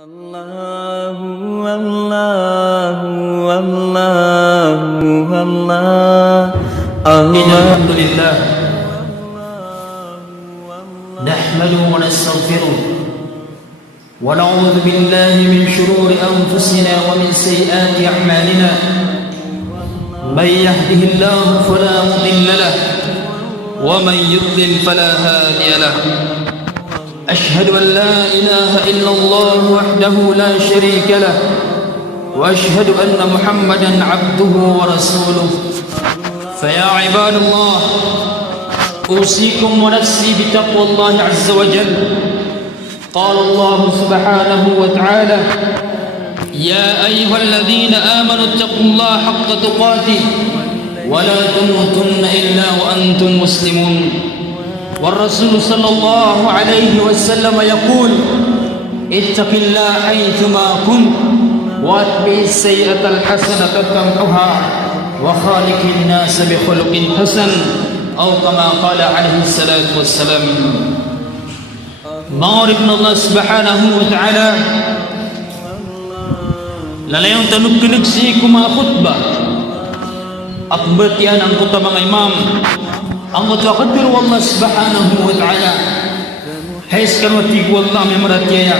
Allahu Allahu Allahu Allah Alhamdulillah nahmaduhu wa nastaghfiruh wa na'udzu billahi min shururi anfusina wa min sayyiati a'malina may yahdihillahu fala mudilla lahu wa man yudlil fala hadiya lahu أشهد أن لا إله إلا الله وحده لا شريك له وأشهد أن محمدا عبده ورسوله فيا عباد الله أوصيكم ونفسي بتقوى الله عز وجل قال الله سبحانه وتعالى يا أيها الذين آمنوا اتقوا الله حق تقاته ولا تموتن إلا وأنتم مسلمون والرسول صلى الله عليه وسلم يقول اتق الله حيثما كنت واتبع السيئة الحسنة تمحها وخالق الناس بخلق حسن أو كما قال عليه الصلاة والسلام. Ma'arif Allah subhanahu wa ta'ala lalayang tanong kinagsi kuma khutbah at batian ang kuta mga imam ang mutaqaddir wallah subhanahu wa ta'ala haiskan watig wallah memratiya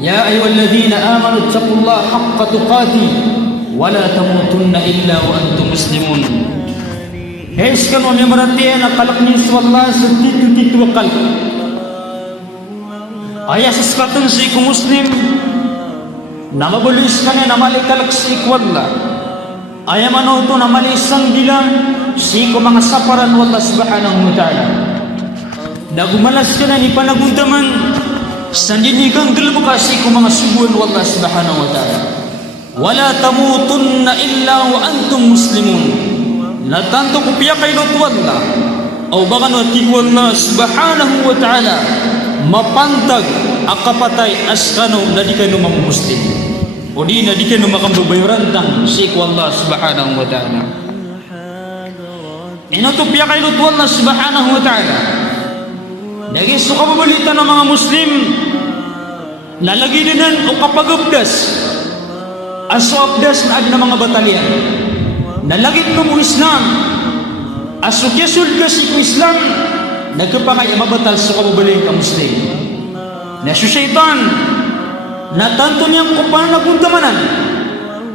ya ayyuhalladhina amanu taqullaha haqqa tuqatih wa la tamutunna illa wa antum muslimun haiskan wa memratiya na kalaknis wallah sutitu wakal aya saskatun si ku muslim namabulis kane namalikalak si wallah aya manoto namalisang bilang si ko mga saparan wallah subhanahu wa ta'ala nagumalas ka na ni panaguntaman sanjinigang galbuka si ko mga subuan wallah subhanahu wa ta'ala wala tamutunna illa wa antum muslimun natanto ko piya kay lot wallah o bagan watig wallah subhanahu wa ta'ala mapantag akapatay askano na di kayo mga muslim o di na di kayo makambabayurantang si ko Allah subhanahu wa ta'ala inutupya kay Lut wallah subhanahu wa ta'ala nagiso ka mabalita ng mga muslim nalagi dinan o kapagubdas aso abdas na adi ng mga batalyan nalagit mo Islam aso kisul kasi ko Islam nagkapangay mabatal sa kababalin ka muslim na si syaitan natanto niyang kupang naguntamanan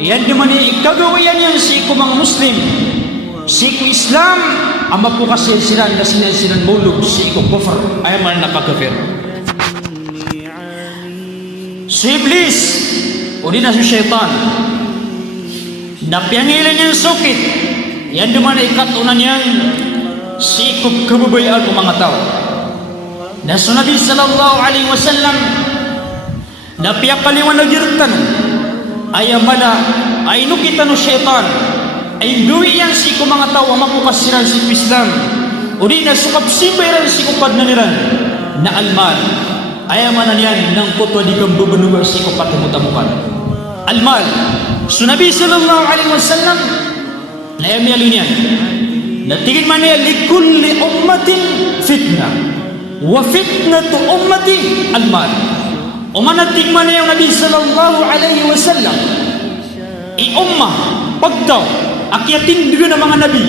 yan di man ikagawayan yan si ko mga muslim si ko Islam ang mapukasin sila na sinansinan mulog si ko kufr ay man nakakafir si Iblis o di na si syaitan napiangilan niyang sukit yan di man ikatunan niyang si ko kababayaan ng mga tao na sa Nabi sallallahu alaihi wasallam napiyakaliwan na girtan ay amala ay nukita no syaitan ay duwi yan si ko mga tao ang mapukasiran si Islam o di na sukapsibayran si kupad na niran na almal ay amanan yan ng kutwa di kang bubunugan si kupad na mutamukan almal so Nabi sallallahu alaihi wasallam na yamiyalin yan natigin man niya likulli ummatin fitna wa fitnatu ummati almal umanatig man niya yung Nabi sallallahu alaihi wasallam i-ummah pagdaw akyatin din ng mga nabi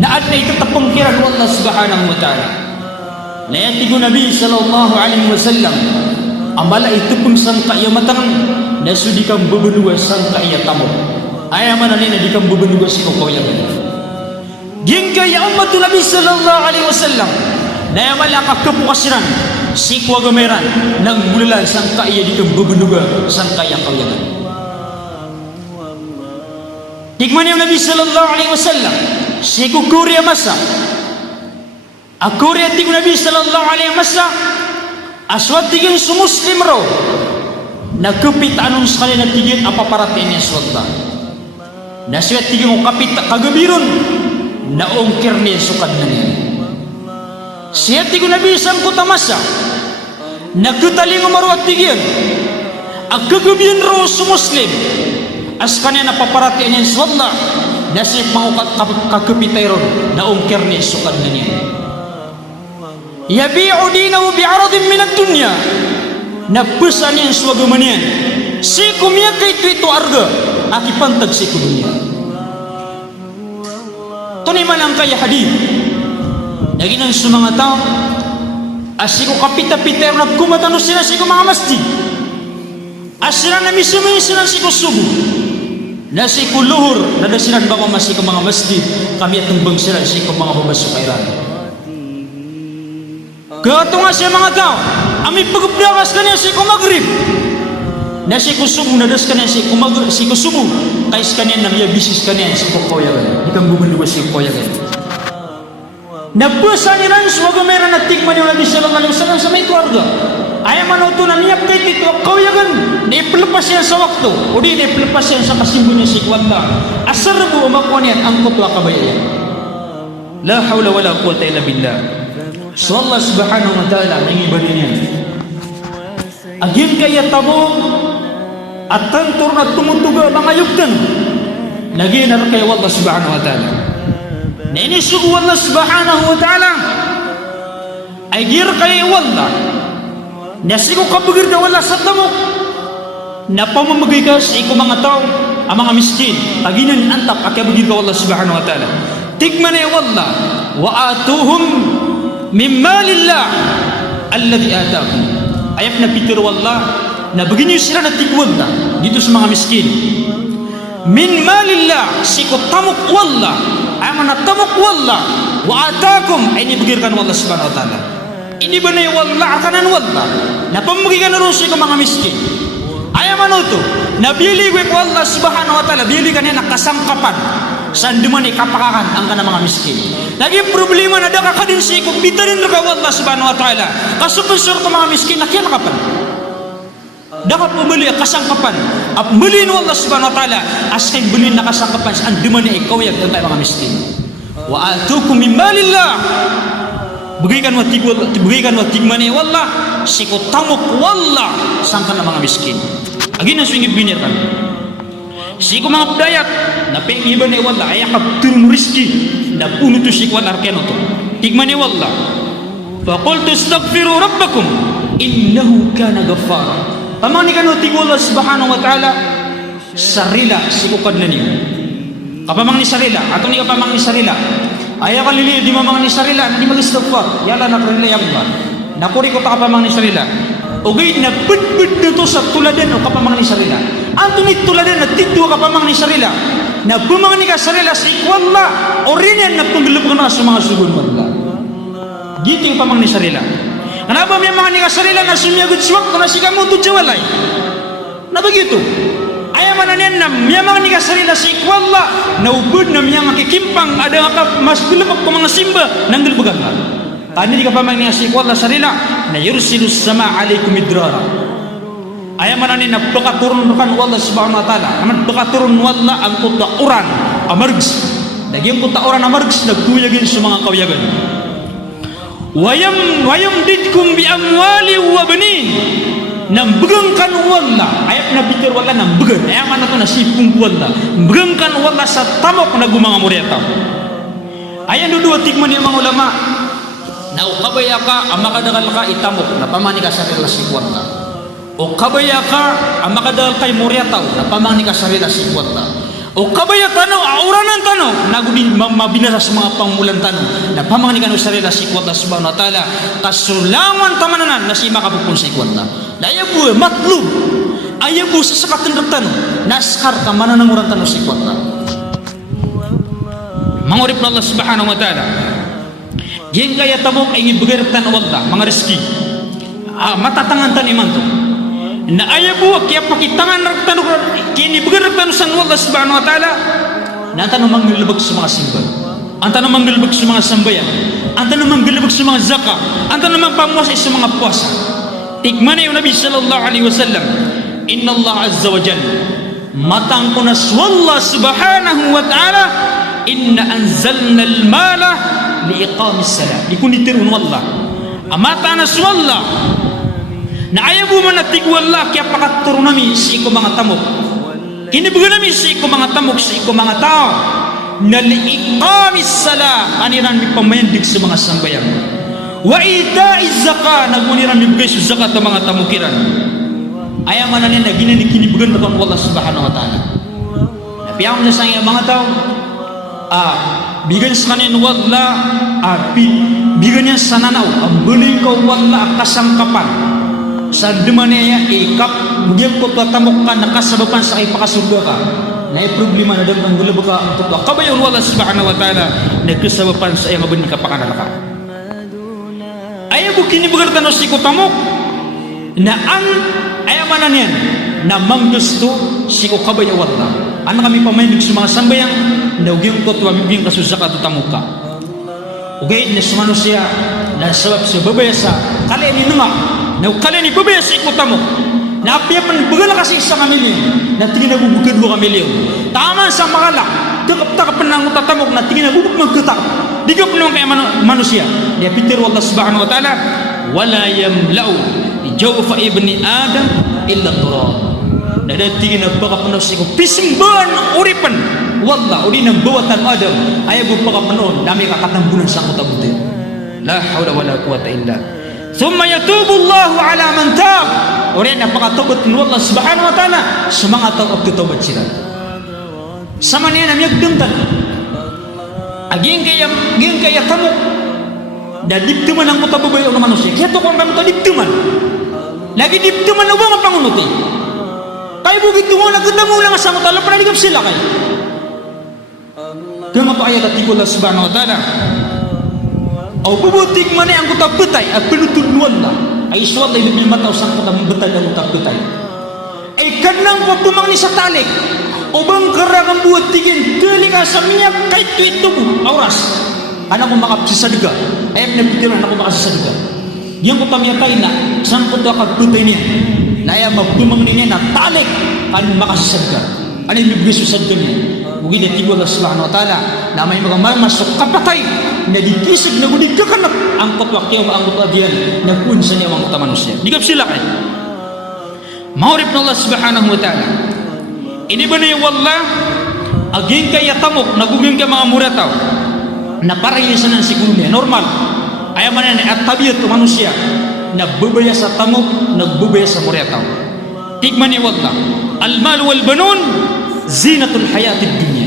na at na itatapong kiran Allah subhanahu wa ta'ala na yatigo Nabi sallallahu alaihi wasallam amala ito kung sang kayamatan na sudi kang bubunuwa sang kayatamo ay amanan na di kang bubunuwa si kukuya ging kaya ummatu Nabi sallallahu alaihi wasallam na yamala kakapukasiran si kuwagameran ng bulalan sang kaya di kang bubunuwa sang kayakawayan tigman yung Nabi sallallahu alaihi wasallam si kukurya masa akurya tigman Nabi sallallahu alaihi wasallam aswat tigin sumuslim ro nagkupit anong sa kanila tigin apaparating niya swata naswat tigin kapit kagabiron na ongkir niya sukad na niya siya tigin Nabi samkuta masa nagkutaling umarwat tigin agkagabiron ro sumuslim as kanya napaparati niya sa Allah nasib mga kakapitay ron na ungkir niya sukad na niya yabi'u dinahu bi'aradin minad dunya na pesan yang swagamanyan si kumia kay itu arga akipantag si kudunya tunay man ang kaya hadith lagi ng mga tao asiko kapita-piter na kumatano sila siko mga masjid asira na misumi sila siko subuh na siko luhur na dasiran ba masiko mga masjid kami atong bangsira siko mga humasukairan kato nga siya mga tao ami pagubdakas kanya siko magrib na siko subuh na das kanya siko magrib siko subuh kais kanya na miya bisis kanya siko koyagan ikang bumanduwa siko koyagan nabusa ni ran suwaga meron na tikman yung Nabi sallallahu alaihi wasallam sa may keluarga ay manuto na niya kay tito koyagan na ipelepas yan sa waktu o di na ipelepas yan sa kasimbunya si kwanta asar bu umakwan yan ang kutwa kabayan la hawla wala quwata illa billah so Allah subhanahu wa ta'ala nangibanin yan agin kaya tabo at tantur na tumutuga mga yugtan naginar kay Allah subhanahu wa ta'ala na ini sugu Allah subhanahu wa ta'ala ay gir kay Allah na sigo kabagir na wala sa tamok na pamamagay ka sa iko mga tao ang mga miskin aginan antap akabagir ka Allah subhanahu wa ta'ala tigman ay Allah wa atuhum min malillah alladhi atakum ayap na pitir wallah na begini sila na tigwag na dito sa mga miskin min malillah siko tamok wallah ay manatamok wallah wa atakum ay nibigirkan wallah subhanahu wa ta'ala ini ba na yung wallah akanan wallah na pamagigan na rin siya mga miskin ay manuto na bili ko wallah subhanahu wa ta'ala bili ka niya nakasangkapan saan duman ikapakakan ang ka na mga miskin lagi problema na da ka din siya kung bitarin na ka wallah subhanahu wa ta'ala kasupasur ka mga miskin nakyan kapan dapat membeli kasangkapan at beliin Allah subhanahu wa ta'ala asking beliin na kasangkapan saan duman ikaw yung mga miskin wa atukum min malillah berikan wa tigman ya wallah siko tamuk wallah sangkan na mga miskin agi na swingib binir kan siko mga pdayat na pengiban ya wallah ay akab turun rizki na puno to siko wallah arkeno to tigman ya wallah fa qultu astaghfiru rabbakum innahu kana ghaffara pamani kan uti Allah subhanahu wa ta'ala sarila sikukad na niyo kapamang ni sarila atong ni kapamang ni sarila ayaw ka lili di mamang ni sarila hindi mag-istighfar yala nakarila yung ba nakuri ko ta kapamang ni sarila okay na bud dito sa tuladan o kapamang ni sarila anto ni tuladan na tito kapamang ni sarila na bumang ni ka sarila si ikwalla o rin na paggalap ka na sa mga sugun magla gitu yung pamang ni sarila kenapa may mga nikasarila na sumiyagod siwak na si kamu to jawalay na begitu ayaw mananin na may mga nikasarila si ikwalla na ubod na may mga kikimpang ada nga mas bilapag ko mga simba nang gilbagan nga tani di ka pa mga si ikwalla sarila na yursilus sama alaikum idrara ayaw mananin na bakaturun kan wallah subhanahu wa ta'ala naman bakaturun wallah ang kutauran amargs naging kutauran amargs nagkuyagin sa mga kawiyagan wayam didkum bi amwali wa banin nang begengkan wallah ayat nabi ter wallah nang begen ayat mana tu nasipung wallah begengkan wallah sa tamok na gumanga muriata ayat dua tikman yang mga ulama na ukabaya ka amakadagal ka itamok na pamani ka sa relasyon wallah o kabaya ka amakadagal kay muriata na pamani ka sa relasyon wallah o kabaya tanong auranan tanong nagudin mabinasa sa mga pangulan tanong na pamangnikan sa relasi kuwata subhanahu wa ta'ala kasulaman tamananan na si makapupun sa ikwata layabu matlub ayabu sa sakatan tanong naskar ka manananguran tanong sa ikwata mangurip na Allah subhanahu wa ta'ala yung kaya tamok ay ibigay tanong wallah mga rizki matatangan taniman to na ayabu kaya pakitangan tanong kini begitu panusan Allah subhanahu wa ta'ala na tanong manggilbag sa mga simba ang tanong manggilbag sa mga sambayan ang tanong manggilbag sa mga zakah ang tanong magpamuasa sa mga puasa tikman na yung Nabi sallallahu alaihi wasallam inna Allah azza wa jalla matang ko na Allah subhanahu wa ta'ala inna anzalna al-mala li iqamis salat ikunitirun wallah amata na Allah na ayabu manatig wallah kaya pakaturun namin si ko mga tamok kinibugan namin si ko mga tamok si ko mga tao na liiqamis sala aniran mi pamayandig sa mga sambayan wa ita'iz zakah naguniran mibigay sa zakat ng mga tamukiran. Ayaw man na gina ni kinibugan ng Allah subhanahu wa ta'ala. Napiyang na sa mga tao, bigan sa kanin wala, bigan niya sa nanaw, ang buling ko wala kasangkapan. Sa dumaniya, ikap, bugyan ko tatamok ka, nakasabapan sa ipakasurga ka. Na problema na dapat ang gulabo ka, ang totoo. Kabayon Allah subhanahu wa ta'ala, nagkasabapan sa iyang abin kapakanala ka. Ayaw ko kinibugan tanong si kutamok, na ang ayamanan yan na manggusto si ko kabaya wala. Ano kami pamahinig sa mga sambayang na ugyong ko tuwa bibiyang kasusaka tutamuka. Ugay na sa manusia na sabab sa babaya sa kalian ni nga na kalian ni babaya sa ikutamok na apiyapan bagala kasi sa kamilyo na tingin na bubukid mo kamilyo. Tama sa makalak takap-takapan ng utatamok na tingin na bubuk magkatak. Di ka naman kaya manusia. Dia pitir Allah subhanahu wa ta'ala wala yamlau jawfa ibni Adam illa turab. Nadatingin na baka panos ko pisimban uripan wala uli ng bawatan Adam ayaw mo baka panon dami kakatambunan sa kutabuti. La hawla wala quwata illa thumma yatubu Allah ala man tab. Uri na pakatubot ng Allah subhanahu wa ta'ala sa mga tao at katubat sila sama niya na miyagdamtan aging kaya tamok na diptuman ang kutababay o naman siya kaya ito kung kami ito diptuman lagi diptuman na ba ang pangunuti kaya bukit tungo nagkandangulang sa mga tala panaligap sila kayo kaya mapakayag at Allah subhanahu wa ta'ala o bubutik man ang kutabutay at pinutunuan na ay iswat ay bibili mataw sa kutabutay ang kutabutay ay kanang pagtumang ni sa talik o bang karagang buhat tigin tulik sa minyak kahit ito mo auras anak ko makapsisadga ayam na pikiran anak ko makasisadga yung ko pamiyatay na saan ko ito kagputay niya na ayam magtumang niya na talik kan makasisadga ano yung bibigay susadga niya mungkin dia tiba Allah subhanahu wa ta'ala na may mga masuk kapatay na dikisig na gudig kakanap angkot wakti o angkot adiyan na kunsa niya mga manusia digap sila kayo maurip na Allah subhanahu wa ta'ala ini ba na yung wala aging kaya tamok naguging ka mga murataw na parayasan ng siguro niya normal ayaw man yan at tabiat ng manusia nagbubaya sa tamok nagbubaya sa murataw tigman niya wala almal wal banun zinatul hayatid dunya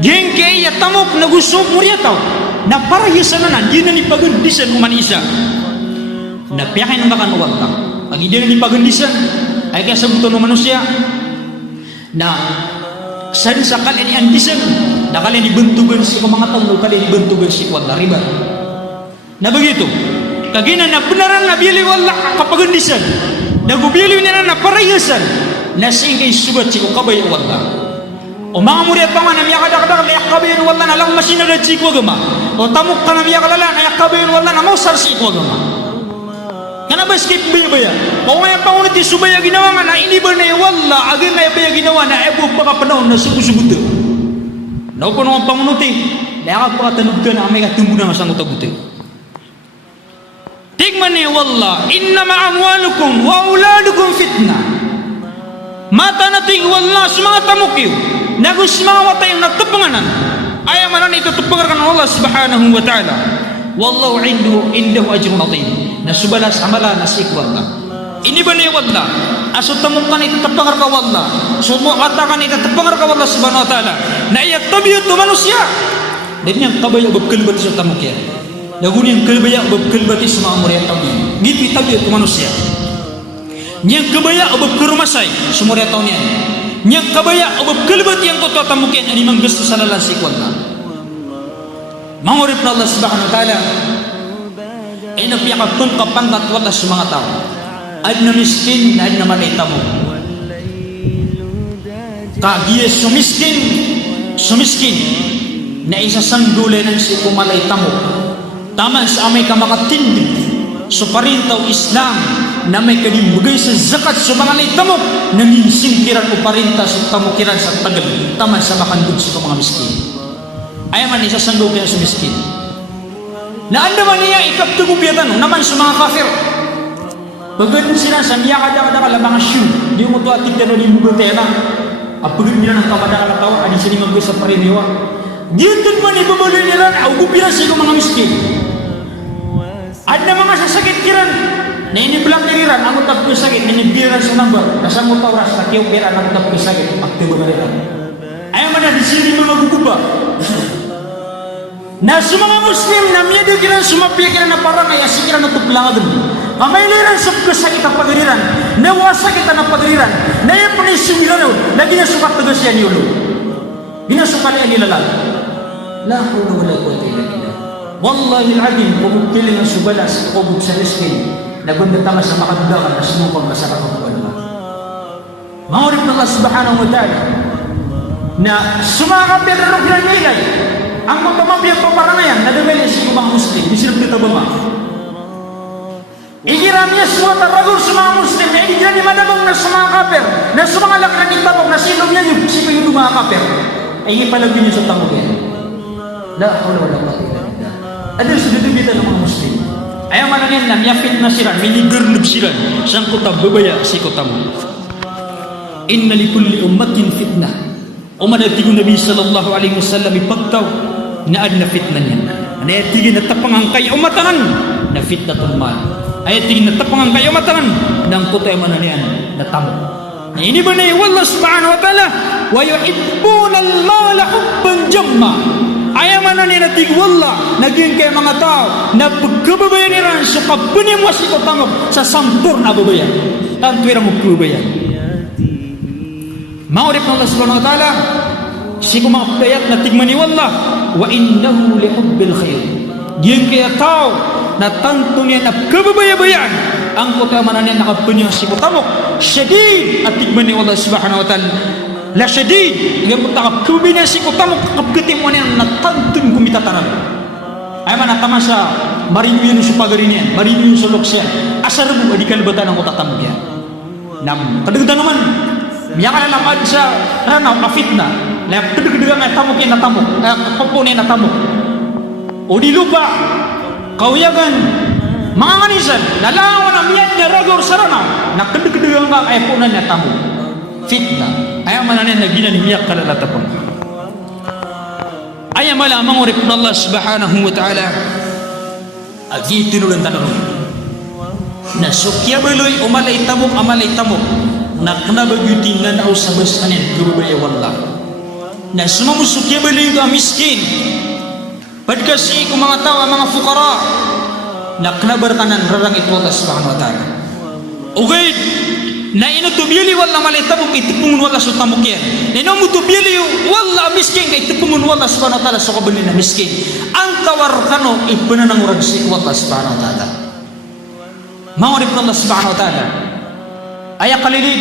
geng kaya tamok nagusok murataw na parayasan na hindi na ni pagundisan uman isa na piyakin na makan wala pag hindi na ni pagundisan ay kaya sabuton ng manusia na sa kalian ni andisan na kalian ibentugan si mga tao kalian ibentugan si wala riba na begitu kagina na benaran na bili wala kapagundisan na gubili nila na parayasan na singkay sugat si kabay wala o mga murid pa nga na miyakadakadakad na yakabay wala na lang masina na si gama o tamok ka na miyakalala na yakabay wala na mausar si gama kana ba skip baya o may pangunit subaya ginawa nga na iniba na wala agin na ibaya ginawa na ebo pa panahon na subusubuto na po nung pangunit na yakapakatanog ka na may katumbunan sa ngutabuti tigman ni wala innama amwalukum wa auladukum fitna mata nating wala sa mga tamukyo na kung sa mga watayong nagtupanganan ayaw manan ito tupangar ka ng Allah subhanahu wa ta'ala wallahu indahu ajrun azim na subalas amala na sikwalla ini ba ni wala aso tamukan ito tapangar ka wala so mo katakan ito tapangar ka wala subhanahu wa ta'ala na iya tabiat to manusia dan yang kabaya babkalbat sa tamukya nagunin kalbaya babkalbat sa mga murya tabiat gitu tabiat to manusia yang kabaya babkarumasay sa murya taw niya yang kabaya babkalbat yang ko tamukya ani mang gusto sa lalasik wala mangurip na Allah subhanahu wa ta'ala ay nagpiyakagtong kapangat wala sa mga tao ay na miskin na ay na manita mo kagiye sumiskin na isasandulay ng si kumalayta mo taman sa amay ka makatindi so parintaw Islam na may kadimbugay sa zakat sa mga layta mo nanginsingkiran o parinta sa tamukiran sa tagal taman sa makandug sa mga miskin ay man isasandulay sa miskin na andaman niya ikaptugupyatan naman sa mga kafir pagod sila sa niya kada mga shoe di mo to atik na rin bugutera apagod nila ng kamada tao adi sila mag sa pariniwa dito man ibabalik nila au gupira sa mga miskin Ada mga sasakit kiran na inibilang kiriran, ang utap ko sakit, inibiran sa number, nasa mo tauras, nakiyaw pera, ang utap ko sakit, aktibo na rin. Ayaw man na di sini mga maguguba. Na sa mga Muslim na miyado kiran, sumapya kiran na parang ay asikiran na tuplangan. Amailiran sa kasakit ang pagiriran, nawasakit ang pagiriran, na yung panisumilano, na ginasukat na siya ni ulo. Ginasukat niya nilalag. La hawla wala quwwata illa billah. Wallahi al-azim, pumugtilin ang subalas, kubog sa riskin, nagunda tama sa makadugangan, na sinupang masarap ang buwan. Maurip ng Allah subhanahu wa ta'ala, na sumakapir na rin pinanilay, ang magpamabiyang paparangayan, nadamili sa mga Muslim, disilap dito ba ma? Ikiram niya suwata ragur sa mga Muslim, na ikiram niya madabang na sa mga kapir, na sa mga lakran ng tabok, na silong niya yung sipin yung mga kapir, ay ipalagin niya sa tamog yan. La hawla wala quwwata illa billah. Ano sa dudubitan ng mga Muslim? Ayaw manangin na miyafit na sila, minigurlub sila, siyang kutab babaya si kutam. Inna li kulli ummatin fitnah. Umanatigong Nabi sallallahu alaihi wasallam ipagtaw na adna fitna niya. Anayatigin na tapangang kayo umatangan na fitnatul mal. Ayatigin na tapangang kayo umatangan ng kutay mananian na tamo. Na ini ba na Allah subhanahu wa ta'ala wa yuhibbuna al-mala hubban jamma. Ayaw mananian na tigwalla naging kayo mga tao na pagkababayan niran sa kabunin mo si kutamog sa sampur na babayan. Tantuirang magkababayan. Maurip ng Allah subhanahu wa ta'ala si kumakapayat na tigmaniwala wa innahu li hubbil khair. Diyan kaya tao na tanto niya na kababayan ang kutamanan niya nakapunya si kutamok syadid at tigmaniwala subhanahu wa ta'ala la syadid nga putakap si kutamok kapagkitim mo niya na tanto yung kumitatanan ay man natama sa marino yun sa pagarin yan marino yun sa loksyan asar mo di kalibatan ang utatamog yan nam kadagda naman miya ka nalamad sa ranaw na fitna na kadagdagan nga tamok yan na tamok kapunin na tamok o di lupa kauyagan mga manisan nalawan ang miyan na ragor sa ranaw na kadagdagan nga ay punan na tamok fitna ayaw mananin na ginanimiyak kalalatapang ayaw malamang urip na Allah subhanahu wa ta'ala agi tinulang tanong na sukya baloy umalay tamok na knabagutin na nao sa basanin kurubaya wallah na sumamusukya baloy ka miskin pagkasi kung mga tao mga fukara na knabarkanan rarang ito Allah subhanahu wa ta'ala okay na inutubili wallah malay tamok itipungun wallah sa tamok yan na inumutubili wallah miskin ka itipungun wallah subhanahu wa ta'ala sa kabalin na miskin ang kawar kano ipunanang uragsik wallah subhanahu wa ta'ala maurip Allah subhanahu wa ta'ala ayak kalilid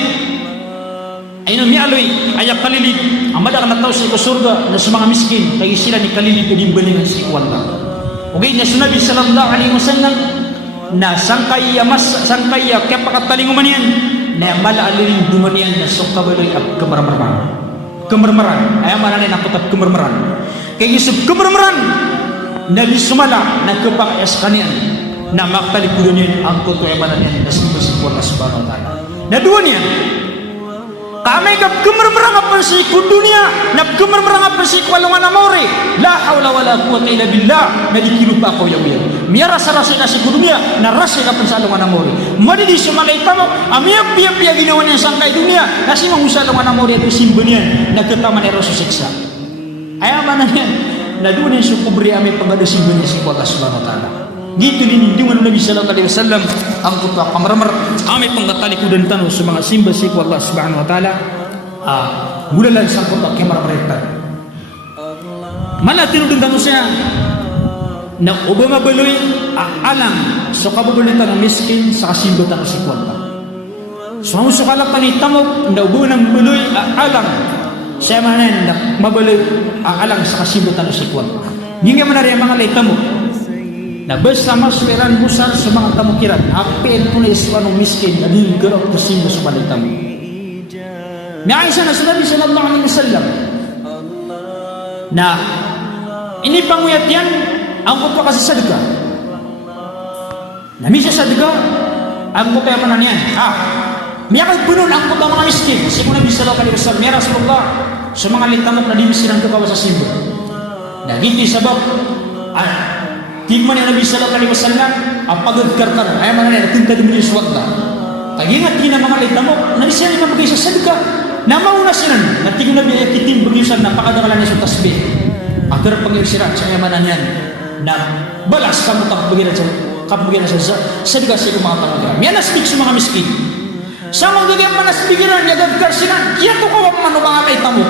ay numialoy ayak kalilid ang madaka na tao sa surga na sa mga miskin kaya sila ni kalilid kadimbalingan si wallah okay na sunabi sallallahu alaihi wasallam na sangkaya kaya pakatalinguman yan na malaalilin dumanian na sukabaloy at kemermeran ayaw mananay na kutab kemermeran kaya yusuf kemermeran na lisumala na kepakayas kanian na maktalikudan yan ang kutuay mananyan na simbasik Allah subhanahu wa ta'ala na dua niyan kami kap kemermerang apa si kudunia na kemermerang apa si kwalungan amore la haula wala quwwata illa billah na dikirupa ko yaw miara sarasa na si kudunia na rasa ka pansalungan amore madi di sumalay tamo amia pia ginawa niya sangkay dunia na si mangusalungan amore ito simbanian na kataman ero susiksa ayaman na yan na doon yung sukubri amay pagada simbanian si Allah subhanahu wa ta'ala gitu linindungan Nabi sallallahu alaihi wasallam ang kuta kamramar amay pangkatalikudan tanong sa mga simba si Allah subhanahu wa ta'ala mulalan sa kuta kamramar mana tinudun tanong siya na ubama baloy alang so kababalitan ng miskin sa kasimba tanong si Allah so ang sukalap ni tamok na ubama ng baloy alang siya manan na mabaloy alang sa kasimba tanong si Allah hindi nga manari ang mga laytamok na basta masweran busar sa mga tamukiran apel po na iswanong miskin na dilgarap kasin sa balitam may aysa na sinabi sallallahu alaihi wasallam na inipanguyat yan ang kuto kasi sadaka na misa sadaka ang kuto yung manan yan may akal punon ang kuto mga miskin si Nabi sallallahu alaihi wasallam ya Rasulullah sa mga litamok na dimisiran ko sa simbo na hindi sabab tigman ni Nabi sallallahu alaihi wasallam apagagkarkan ay mananay natinta din yung swagda kagingat ginamamalita mo na siya yung mabagay sa sadka na mauna sinan na tingin na biya kitim bagisan na pakadakalan niya sa tasbih agar pangirsirat sa yamanan yan na balas kamu kapagiran sa sadka sa mga pangagam yan nasbig sa mga miskin sa mga gagawin manasbigiran niya gagkar sinan kaya to kawang manubang akay tamo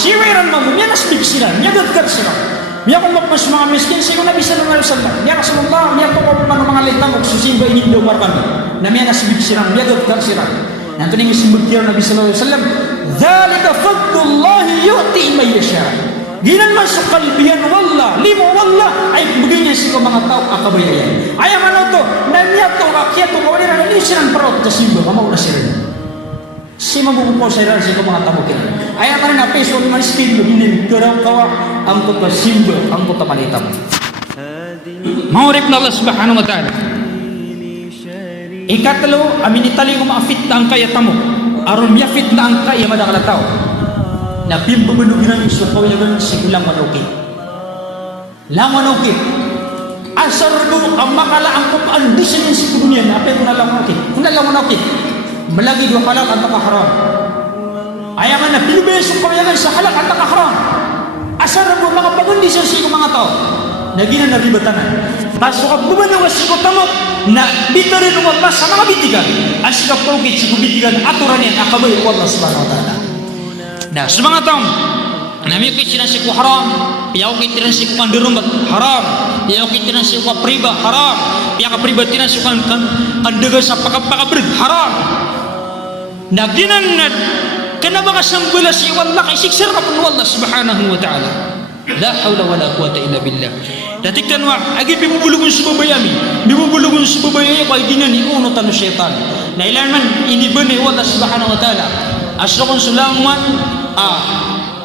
siwiran mo yan nasbig sinan niya gagkar sinan Miya kung magmas mga miskin, siya kung Nabi sallallahu alaihi wasallam. Miya kasallallahu, miya kung kapag mga litamok, susimba inindaw markan. Na miya nasibig sirang, miya gagkar sirang. Nanto ning simbag kira Nabi sallallahu alaihi wasallam. Dhalika fadlullahi yu'ti man yasha. Ginan man sa kalbihan wallah, limo wallah, ay bugin niya siya mga tao akabayayan. Ayaw man to, na miya to, akya to, kawalira na niya sirang parot, kasimba, kamaw na sirang. Si mabubupo sa iran siya mga tamo kina. Ayaw man na peso, man skin, beginin, kurang kawa, ang kota simba, ang kota malitam. Maurip na Allah subhanahu wa ta'ala. Ikatalo, amin itali ko maafit na ang kaya tamo. Aron yafit na ang kaya madakalataw. Na bimbabanugiran yung sukaw yagan si ulang manukit. Lang manukit. Asar ko ang makalaang kupaan di siya si dunia na apet na lang manukit. Kuna lang manukit. Malagi dua halal at haram. Ayaman na pinubaya sa kawayagan sa halal at haram. Asar mo mga pagundi sa siya mga tao. Nagina na ribatanan. Pasok at bumanaw sa sikotamo na dito rin umabas sa mga bitigan. Ang sikap kawagit sa bitigan aturan yan akabay ko Allah subhanahu wa ta'ala. Na sa mga tao namikit sila si ko haram. Piyawakit sila si ko kandirumat haram. Piyawakit sila si ko priba haram. Piyakapriba sila si ko kandaga sa pakabrid haram. Naginan na kanabaka sambula si Allah kay siksir ka po Allah subhanahu wa ta'ala. La hawla wa la quwata illa billah. Datiktan wa agi bibubulugon sa babayami. Bibubulugon sa babayami kay ginan ni uno tanu syaitan. Na ilan man inibani Allah subhanahu wa ta'ala. Asra kon sulaman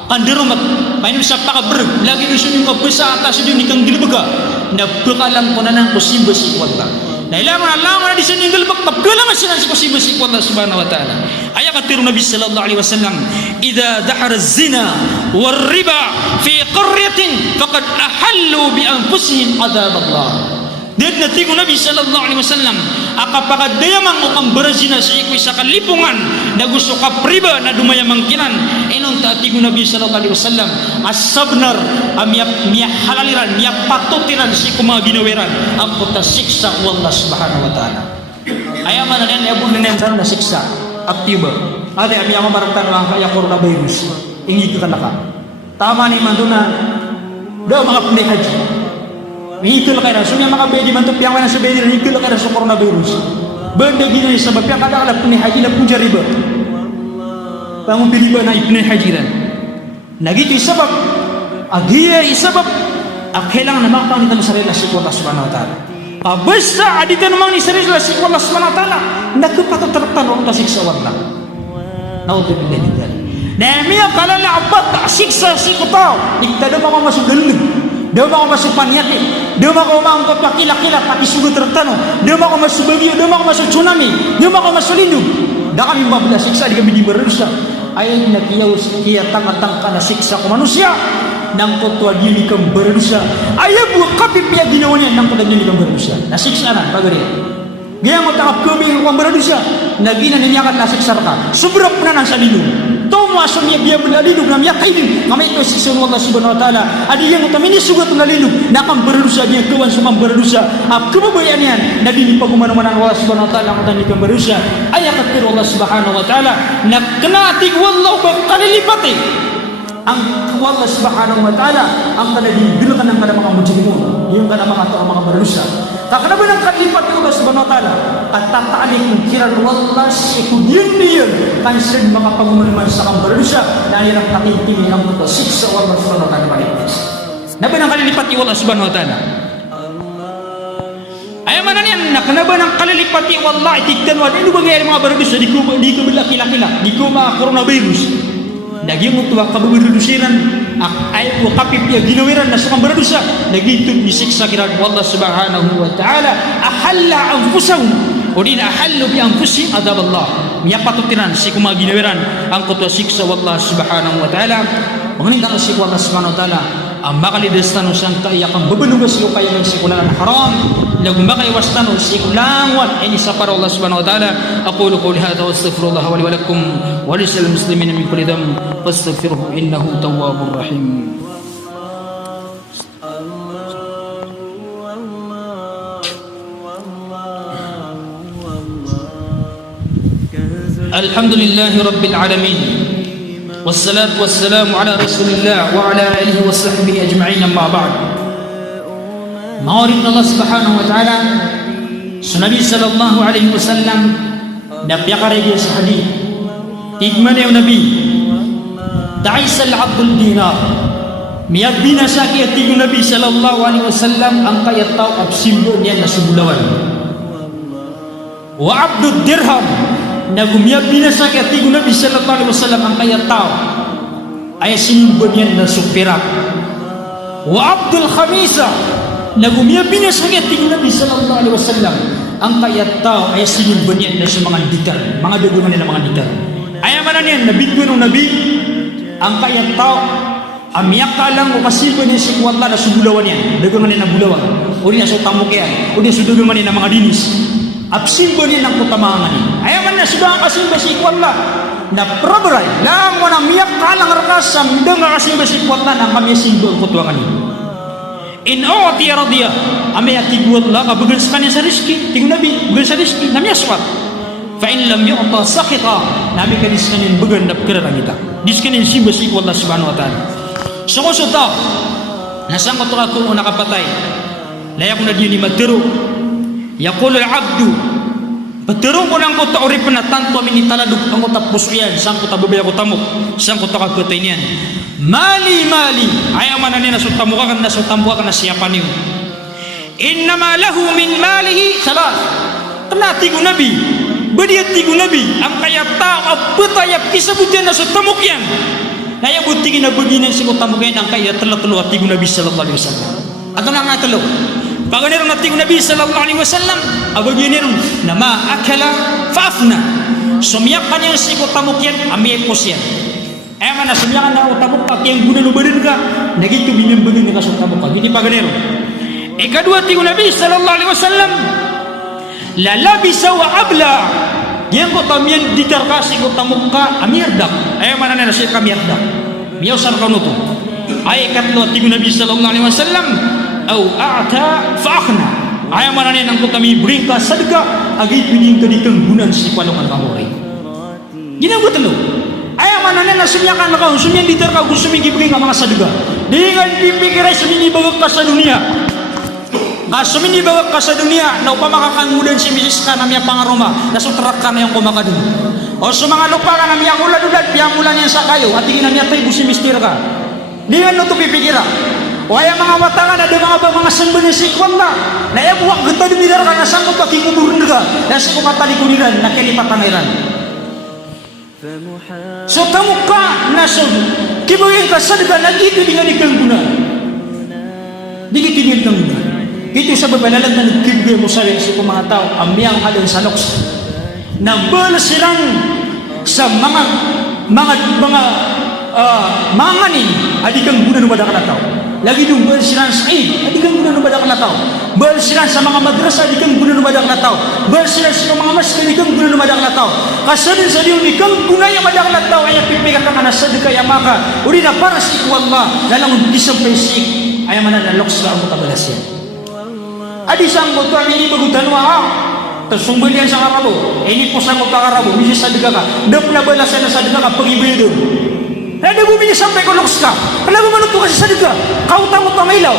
kandirumat painu sa pakabreg lagi ni sunyo kabesa atas yun ikang gilbaga na bakalan ko na ng kusimba si Allah. Na ilan man Allah na di sa gilbag pagkala man sila si kusimba si Allah subhanahu wa ta'ala. Aya katiru Nabi sallallahu alaihi wasallam idza dahara az-zina war-riba fi qaryatin faqad ahallu bi anfusihim adab Allah. Did na tigo Nabi sallallahu alaihi wasallam akapakadayamang ukang berzina sa ikoy sa kalipungan na gusto ka priba na dumayamang kinan inon ta tigo Nabi sallallahu alaihi wasallam as-sabnar miya halaliran miya patutiran si kuma ginawiran ang puta siksa wallah subhanahu wa ta'ala. Ayaman na yan abun na yan na siksa aktiba ade ami ama maramtan ang kaya coronavirus ingi ka kanaka tama ni manduna daw mga punay haji hikil ka na sunya mga bedi mantup yang mana sa bedi hikil ka na sa coronavirus benda gini sebab yang kada ala punay haji na punjariba pangun biliba na punay haji ran nagiti sebab agiya sebab akhelang na makang kita sarila si Allah subhanahu wa ta'ala pabesa adikan mang ni sarila si Allah subhanahu wa ta'ala nagpato tertanong ta siksa Allah. Naudzubillah min dzalik. Namiya kala na abat siksa si kutaw. Iktada mo masuk gelug. Daw mo masuk panyati. Daw mo maangkot pakila-kila pati sugo tertanong. Daw mo masuk bagyo, daw mo masuk tsunami. Daw mo masuk lindung. Da kami mabla siksa di kami diberusa. Ay nakiyaw siya tang-tang kana siksa ko manusia. Nang kotwa dili kang berusa. Ayaw buat kapip ya ginawa niya nang kotwa dili kang berusa. Nasiksa na pagari. Gaya mo takap kami ang berusa. Nagina niya kan nasiksa ka. Subrap na nang sa lindung. Tomo asam niya biya belalindung nam yakainin. Kamay ito siksa Allah subhanahu wa ta'ala. Adi yang utamini sugat belalindung. Nakang berusa dia kawan sumang berusa. Kebabayaan yan. Nadini pagumanaman Allah subhanahu wa ta'ala ang tani kang berusa. Ayat katir Allah subhanahu wa ta'ala. Naknatig wallahu bakalilipati. Ang Allah subhanahu wa ta'ala ang kanading bilakan ng kanang mga mujrimun yung kanang mga tao mga berusa kakana ba ng kalipat ng Allah subhanahu wa ta'ala at tataanik ng kiran wallah sikudin niyan kansin mga pagumanuman sa kang berusa na yan ang takitingin ang mga siksa Allah subhanahu wa ta'ala maligtas na ba ng kalilipat ng Allah subhanahu wa ta'ala ayaw man yan nakana ba ng kalilipat ng wallah itigdan wa ano ba ngayon mga berusa di ko bilakilakila di ko mga coronavirus naging utuwa kabubirudusiran ay po kapip ya ginawiran na sukang beradusa nagitun nisiksa kiran Allah subhanahu wa ta'ala ahalla anfusahum o din ahallu bi anfusihim adab Allah miyapatutiran si kuma ginawiran ang kutwa siksa Allah subhanahu wa ta'ala mengeningkan si Allah subhanahu wa ta'ala makalidas tanong siyang kaiyakang babalugas ko kayo ng sikulan haram lagu makaiwas tanong sikulangwan ini sa para Allah subhanahu wa ta'ala. Aqulu qawli hadha wa astaghfirullah wa li wa lakum wa lisal muslimin min kulli dhanb fastaghfiruhu innahu tawwabur rahim. Alhamdulillahi rabbil alamin wassalatu wassalamu ala rasulillah wa ala alihi wa sahbihi ajma'in amma ba'd. Ma'arif Allah subhanahu wa ta'ala Nabi sallallahu alaihi wasallam napyakare dia sa hadith tigmane yung Nabi ta'isal abdul dinar miyag binasaki at tigong Nabi sallallahu alaihi wasallam ang kayataw absimbo niya na subulawan wa abdul dirham na gumiyab binasaki at tigong Nabi sallallahu alaihi wasallam ang kayataw ay sinimbo niya na supirak wa abdul khamisa na gumiyab binasaki at tigong Nabi sallallahu alaihi wasallam ang kayataw ay sinimbo niya na sa mga dikar mga dugungan niya ng mga dikar ay amanan niya nabidgo ng Nabi ang kayataw amiyak ka lang o kasibo niya si kuwala na subulawan niya dugungan niya ng bulawan o niya sa tamukyan o niya sa dugungan niya ng mga dinis absimbo niya ng kutamangan niya ayaman na subang kasimba si kuwala na probray lang mo na miyak ka lang rakas sa midang kasimba si kuwala na kami simbo ang kutuangan niya in o'ti radiyah amaya tiguat la kabagan sa kanya sa riski tingin Nabi bagan sa riski nami aswat fa in lam yu'ta sakhita nabi kanis kanin bagan dap kira kita diskanin simba si kuwala subhanahu wa ta'ala so ta nasang ko ako nakapatay layak na diyo ni matero yaqulu al-abdu patero ko nang ko taori pa na tanto amin italadug ang ko tapos yan sang ko tababaya ko tamok sang ko takapatay niyan mali ayaman na niya nasutamuka ka na siyapan niyo innama lahu min malihi salas kanati ko Nabi badiyati ko Nabi ang kayata abutayap kisabudyan nasutamuk yan kaya butingin na baginan si ko tamukain ang kaya talo ati ko Nabi sallallahu alaihi wasallam ato na nga talo pagkanirong ati ko Nabi sallallahu alaihi wasallam abaginirong na maakala faafna sumiyak ka niya si ko tamuk yan amiyepos yan man na sumiyakan na ako tamuk ka kaya gunanubarin ka naging tuminyambanin ka sa tamuk ka hindi pagkanirong ikadua ati ko Nabi sallallahu alaihi wasallam lalabisa wa abla yan ko tamiyan dikar ka si ko tamuk ka amirdak man na siya kamirdak miyaw saan ka nuto ay ikatlo ati ko Nabi sallallahu alaihi wasallam aw a'ta fa'akhna ay mananin ang kami bring ka sadaka agi pining ka di kanggunan si panungan kamuray ginagawa talo ay mananin na sumyakan na ka sumyan ditar ka gusto ming ibigay nga mga sadaka di nga pipikiray suminibagag ka sa dunia suminibagag ka sa dunia na upang makakangulan si misis ka na miya pangaroma na sutrak ka na yung kumakadun o sa mga lupa ka na miya ulan-ulan piyamulan yan sa kayo at tingin na miya tayo busi mistir ka di nga no ito pipikira waya mga watangan ada mga sembunyi sikwal na naya buwak genta dimidar ka na sangkot ka kikuburin ka na sa kumatalikundiran na kilipatangiran so tamuk ka na so kibuyin ka sa daga na ito di nga nikanggunan di kitigil kang guna ito sa babanalag na nagkibigay mo sa mga mga tao amiyang halin sa loks na balas silang sa mga manganin adikang guna numada ka na tao lagi dong bersiran Said adikang guna numada ka na tao bersiran sa mga madrasa adikang guna numada ka na tao bersiran sa mga masjid adikang guna numada ka na tao kasanin sa diyo nikang guna yang mada ka na tao ay pipikat ka na sadaka yang maka uli na para si Allah lalang disang pesik ay mananalok sa ang mutabalas yan adi sang motor ini bagutan wa tersumbalian sa karabo ini po sang karabo bisa sadaka ka dap na balasan na sadaka ka pag-ibig doon Nada bumi sampai koloks ka. Kenapa menutup kasih sadaka? Kau tamu pamilaw.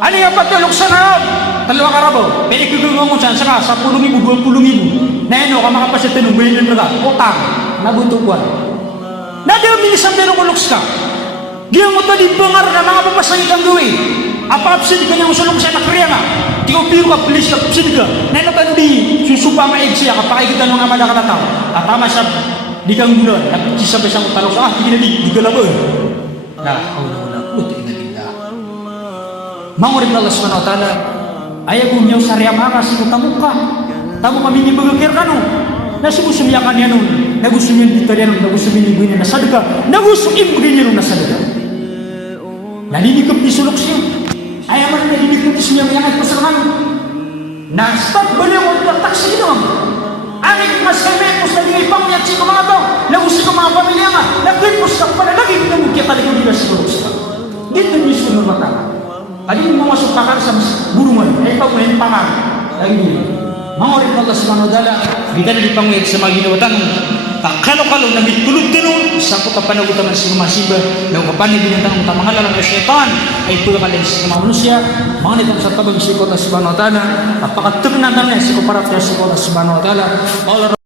Ano yung patulog sa narab? Talawa karabo. Pwede ngomong saan saka 10,000, 20,000. Neno ka makapasit ng bilhin ka. Utang. Nabutukuan. Nada bumi sampai koloks ka. Dia mo tadi bengar na mga papasay kang gawin. Apa-apsin ka niyang usulong sa nakriya nga. Tiyo biro ka, please ka, apsin ka. Neno tandi, susupa maig siya. Kapakay kita nung amala ka na tao. At tama siya. Di kang guna, nagkisa pa siyang utalok sa hindi na di galabon. La hawla wala quwwata illa billah. Mangurip Allah Subhanahu wa taala, ayaw niyo sa riyamaka sa tamuka. Tamu kami ni bagakir kanu. Nasusumiyakan niya nun. Nagusumin dito niya nun, nagusumin niya na sadaka. Nagusumin niya nun na sadaka. Naliligap di sulok siya. Ayaw man naliligap di siya yang ay pasangan. Na-stop baliw ang tatak sa ino. Aming mas kaimepos na dingay panguyat si mga to. Nagusi ko mga pamilya nga. Nagwipos ka pala. Naging namugkya talikod nila sa sulok siya. Dito nyo siya namataka. Adi mo masuk pakar sa burungan. Ay ikaw ngayon pangar. Lagi nyo. Mga orin Allah subhanahu wa ta'ala. Di ka na di panguyat sa mga ginawatan. Kalau-kalau na mitulog din sa ko kapanagutan ng sinumasiba na kapanig binintang tamahalan ng syaitan ay pula kalin sa mga manusia mga nitong sa tabang si Allah subhanahu wa ta'ala apakatag na si ko para sa Allah subhanahu wa ta'ala